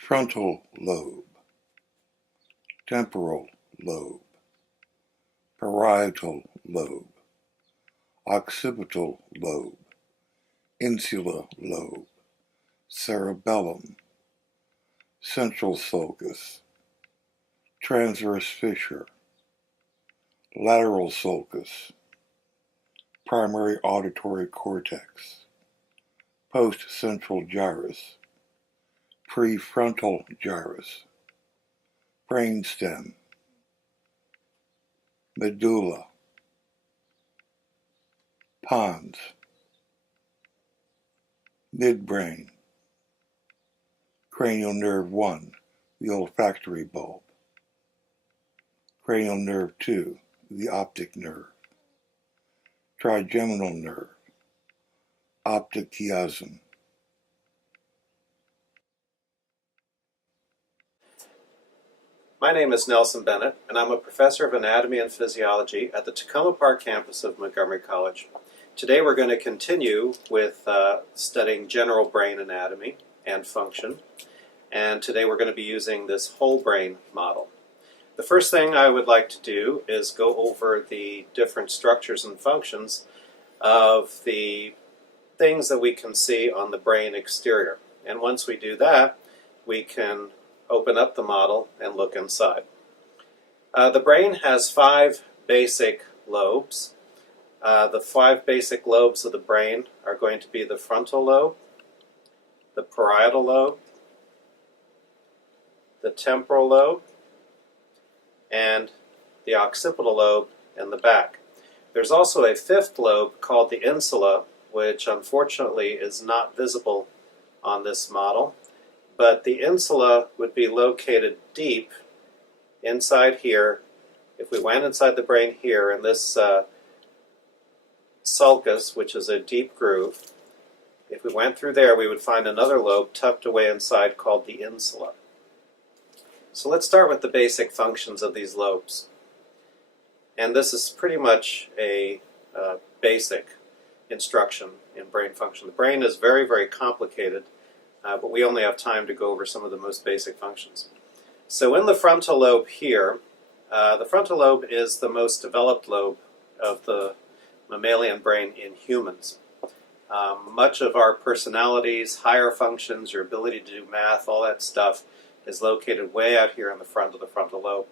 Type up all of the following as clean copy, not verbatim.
frontal lobe, temporal lobe, parietal lobe, occipital lobe, insula lobe, cerebellum, central sulcus, transverse fissure, lateral sulcus, primary auditory cortex, post-central gyrus, prefrontal gyrus, brainstem, medulla, pons, midbrain, cranial nerve 1, the olfactory bulb, cranial nerve 2, the optic nerve, trigeminal nerve, optic chiasm. My name is Nelson Bennett, and I'm a professor of anatomy and physiology at the Tacoma Park campus of Montgomery College. Today we're going to continue with studying general brain anatomy and function, and today we're going to be using this whole brain model. The first thing I would like to do is go over the different structures and functions of the things that we can see on the brain exterior. And once we do that, we can open up the model and look inside. The brain has 5 basic lobes. The 5 basic lobes of the brain are going to be the frontal lobe, the parietal lobe, the temporal lobe, and the occipital lobe in the back. There's also a 5th lobe called the insula, which unfortunately is not visible on this model. But the insula would be located deep inside here. If we went inside the brain here in this sulcus, which is a deep groove, if we went through there, we would find another lobe tucked away inside called the insula. So let's start with the basic functions of these lobes. And this is pretty much a basic instruction in brain function. The brain is very, very complicated. But we only have time to go over some of the most basic functions. So in the frontal lobe here, the frontal lobe is the most developed lobe of the mammalian brain in humans. Much of our personalities, higher functions, your ability to do math, all that stuff is located way out here in the front of the frontal lobe.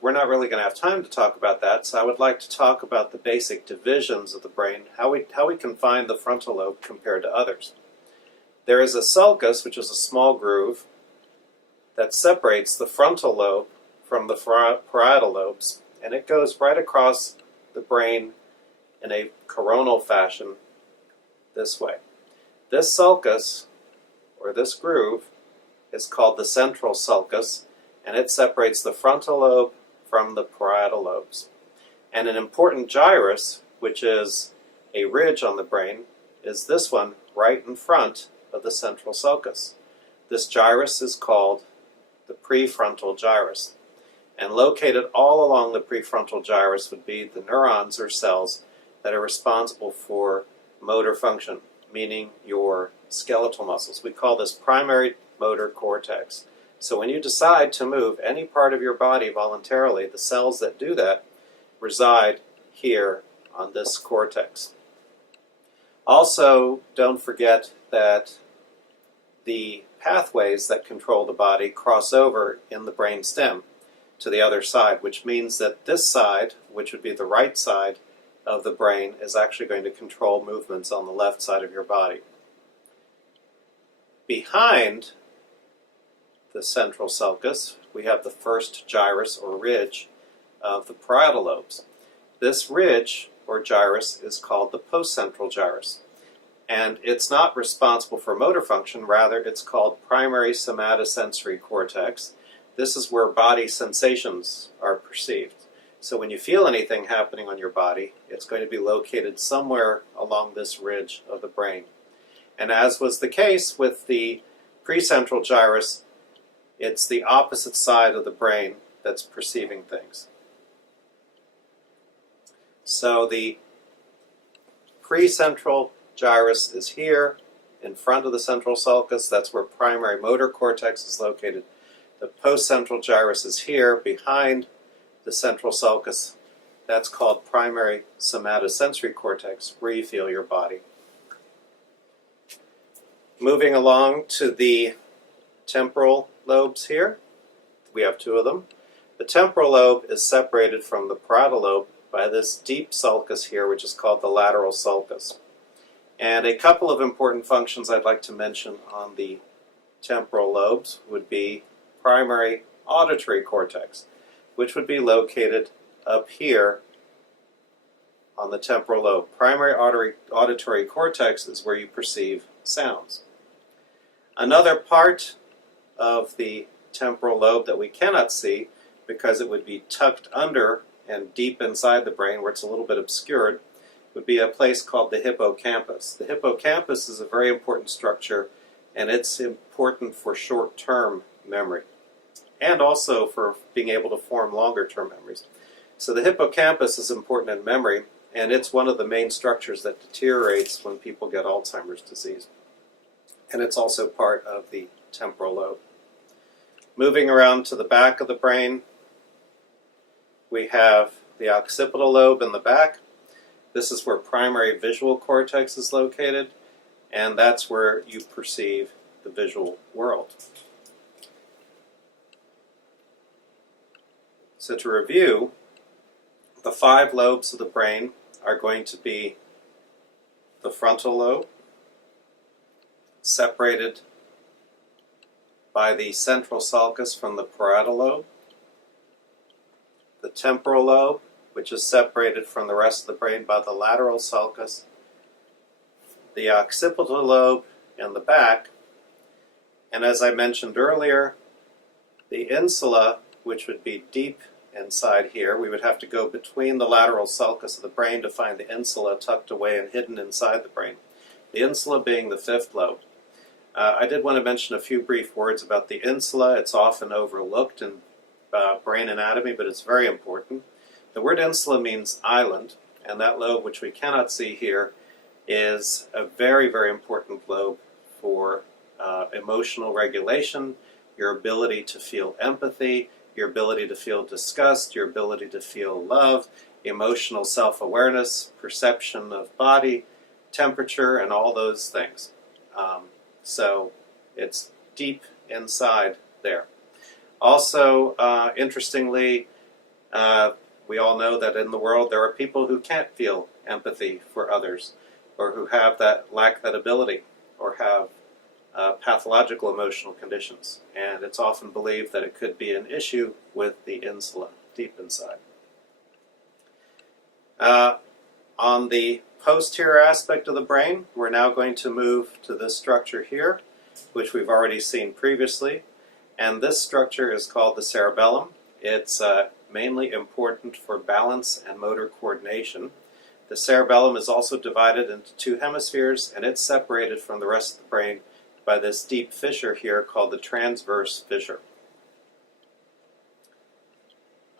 We're not really going to have time to talk about that, so I would like to talk about the basic divisions of the brain, how we can find the frontal lobe compared to others. There is a sulcus, which is a small groove, that separates the frontal lobe from the parietal lobes, and it goes right across the brain in a coronal fashion this way. This sulcus, or this groove, is called the central sulcus, and it separates the frontal lobe from the parietal lobes. And an important gyrus, which is a ridge on the brain, is this one right in front of the central sulcus. This gyrus is called the prefrontal gyrus. And located all along the prefrontal gyrus would be the neurons or cells that are responsible for motor function, meaning your skeletal muscles. We call this primary motor cortex. So when you decide to move any part of your body voluntarily, the cells that do that reside here on this cortex. Also, don't forget that the pathways that control the body cross over in the brain stem to the other side, which means that this side, which would be the right side of the brain, is actually going to control movements on the left side of your body. Behind the central sulcus, we have the first gyrus or ridge of the parietal lobes. This ridge or gyrus is called the postcentral gyrus. And it's not responsible for motor function, rather it's called primary somatosensory cortex. This is where body sensations are perceived. So when you feel anything happening on your body, it's going to be located somewhere along this ridge of the brain. And as was the case with the precentral gyrus, it's the opposite side of the brain that's perceiving things. So the precentral gyrus is here, in front of the central sulcus. That's where primary motor cortex is located. The postcentral gyrus is here behind the central sulcus. That's called primary somatosensory cortex, where you feel your body. Moving along to the temporal lobes here, we have two of them. The temporal lobe is separated from the parietal lobe by this deep sulcus here, which is called the lateral sulcus. And a couple of important functions I'd like to mention on the temporal lobes would be primary auditory cortex, which would be located up here on the temporal lobe. Primary auditory cortex is where you perceive sounds. Another part of the temporal lobe that we cannot see, because it would be tucked under and deep inside the brain where it's a little bit obscured, would be a place called the hippocampus. The hippocampus is a very important structure, and it's important for short-term memory and also for being able to form longer-term memories. So the hippocampus is important in memory, and it's one of the main structures that deteriorates when people get Alzheimer's disease. And it's also part of the temporal lobe. Moving around to the back of the brain, we have the occipital lobe in the back. This is where primary visual cortex is located, and that's where you perceive the visual world. So to review, the 5 lobes of the brain are going to be the frontal lobe, separated by the central sulcus from the parietal lobe, the temporal lobe, which is separated from the rest of the brain by the lateral sulcus, the occipital lobe in the back, and as I mentioned earlier, the insula, which would be deep inside here. We would have to go between the lateral sulcus of the brain to find the insula tucked away and hidden inside the brain. The insula being the 5th lobe. I did want to mention a few brief words about the insula. It's often overlooked in brain anatomy, but it's very important. The word insula means island, and that lobe, which we cannot see here, is a very, very important lobe for emotional regulation, your ability to feel empathy, your ability to feel disgust, your ability to feel love, emotional self-awareness, perception of body, temperature, and all those things. So it's deep inside there. Also, interestingly, we all know that in the world there are people who can't feel empathy for others, or who have lack that ability, or have pathological emotional conditions. And it's often believed that it could be an issue with the insula deep inside. On the posterior aspect of the brain, we're now going to move to this structure here, which we've already seen previously. And this structure is called the cerebellum. It's mainly important for balance and motor coordination. The cerebellum is also divided into 2 hemispheres, and it's separated from the rest of the brain by this deep fissure here called the transverse fissure.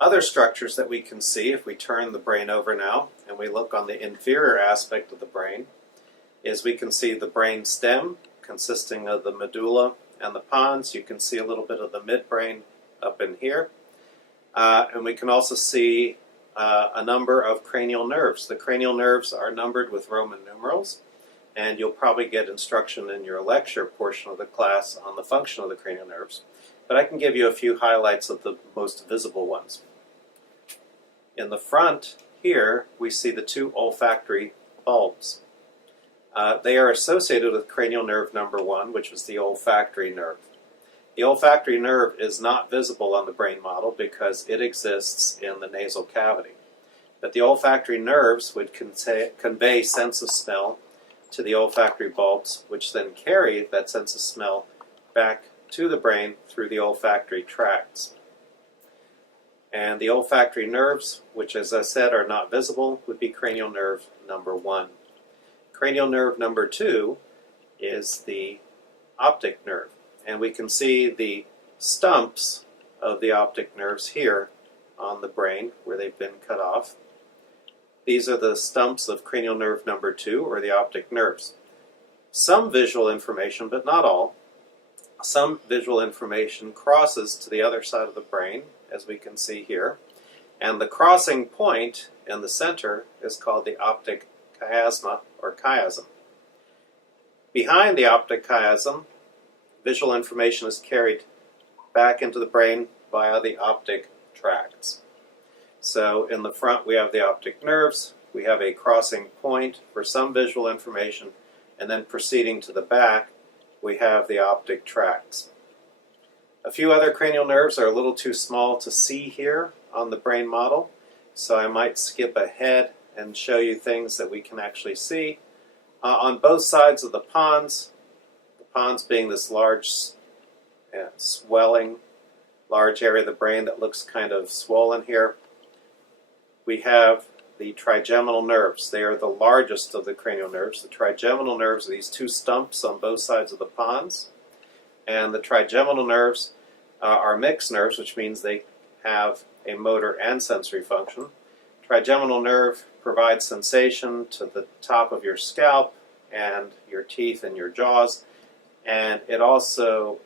Other structures that we can see if we turn the brain over now and we look on the inferior aspect of the brain is we can see the brain stem consisting of the medulla and the pons. You can see a little bit of the midbrain up in here. And we can also see a number of cranial nerves. The cranial nerves are numbered with Roman numerals, and you'll probably get instruction in your lecture portion of the class on the function of the cranial nerves. But I can give you a few highlights of the most visible ones. In the front here, we see the 2 olfactory bulbs. They are associated with cranial nerve number 1, which is the olfactory nerve. The olfactory nerve is not visible on the brain model because it exists in the nasal cavity. But the olfactory nerves would convey sense of smell to the olfactory bulbs, which then carry that sense of smell back to the brain through the olfactory tracts. And the olfactory nerves, which as I said are not visible, would be cranial nerve number 1. Cranial nerve number 2 is the optic nerve. And we can see the stumps of the optic nerves here on the brain where they've been cut off. These are the stumps of cranial nerve number 2, or the optic nerves. Some visual information, but not all, some visual information crosses to the other side of the brain, as we can see here. And the crossing point in the center is called the optic chiasma or chiasm. Behind the optic chiasm, visual information is carried back into the brain via the optic tracts. So in the front we have the optic nerves, we have a crossing point for some visual information, and then proceeding to the back we have the optic tracts. A few other cranial nerves are a little too small to see here on the brain model, so I might skip ahead and show you things that we can actually see. On both sides of the pons being this large swelling, large area of the brain that looks kind of swollen here, we have the trigeminal nerves. They are the largest of the cranial nerves. The trigeminal nerves are these two stumps on both sides of the pons. And the trigeminal nerves are mixed nerves, which means they have a motor and sensory function. Trigeminal nerve provides sensation to the top of your scalp and your teeth and your jaws. And it also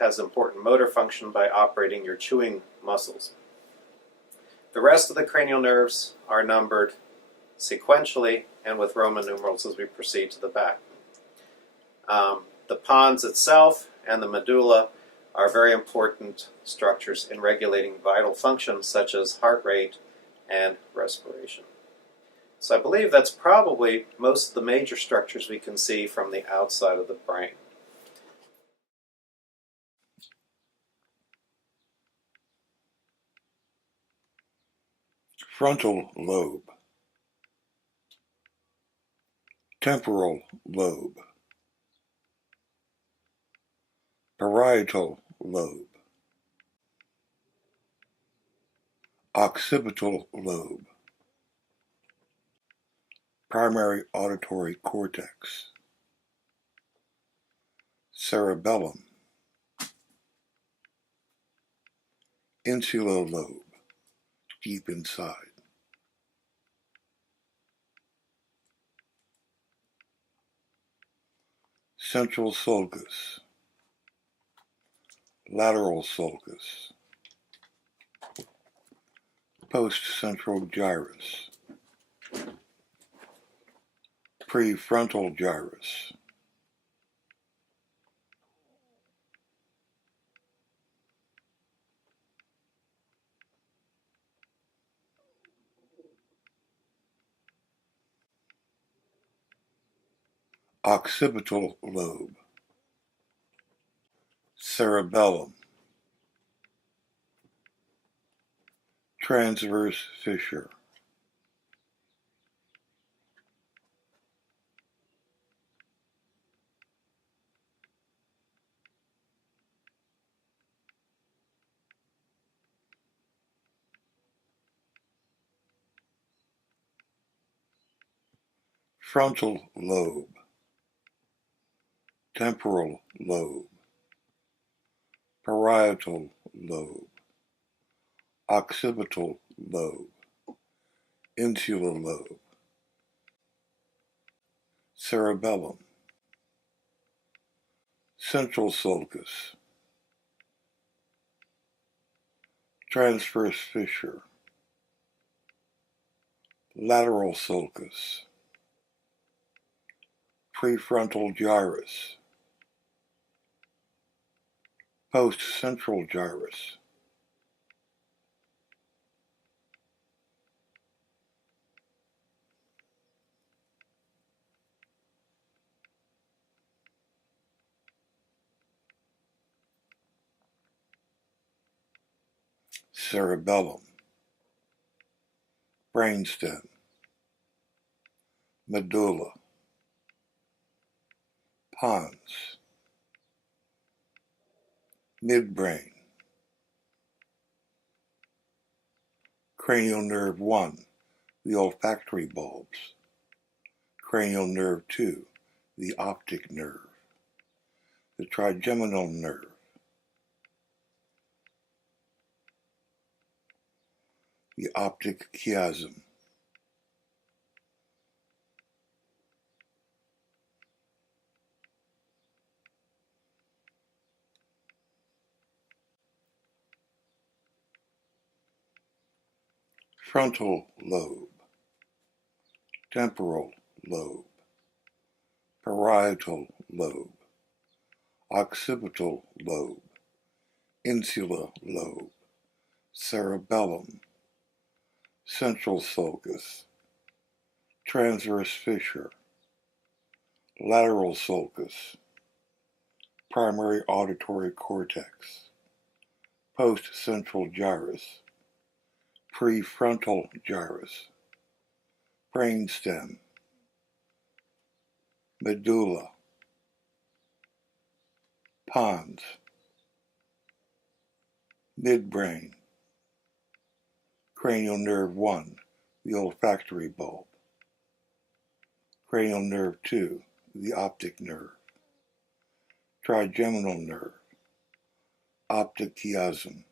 has important motor function by operating your chewing muscles. The rest of the cranial nerves are numbered sequentially and with Roman numerals as we proceed to the back. The pons itself and the medulla are very important structures in regulating vital functions such as heart rate and respiration. So I believe that's probably most of the major structures we can see from the outside of the brain. Frontal lobe. Temporal lobe. Parietal lobe. Occipital lobe. Primary auditory cortex. Cerebellum. Insular lobe, deep inside. Central sulcus. Lateral sulcus. Postcentral gyrus. Prefrontal gyrus. Occipital lobe. Cerebellum. Transverse fissure. Frontal lobe. Temporal lobe. Parietal lobe. Occipital lobe. Insular lobe. Cerebellum. Central sulcus. Transverse fissure. Lateral sulcus. Prefrontal gyrus. Postcentral gyrus. Cerebellum. Brainstem. Medulla. Pons. Midbrain. Cranial nerve 1, the olfactory bulbs. Cranial nerve 2, the optic nerve. The trigeminal nerve. The optic chiasm. Frontal lobe, temporal lobe, parietal lobe, occipital lobe, insula lobe, cerebellum, central sulcus, transverse fissure, lateral sulcus, primary auditory cortex, post-central gyrus, prefrontal gyrus, brainstem, medulla, pons, midbrain, cranial nerve 1, the olfactory bulb, cranial nerve 2, the optic nerve, trigeminal nerve, optic chiasm,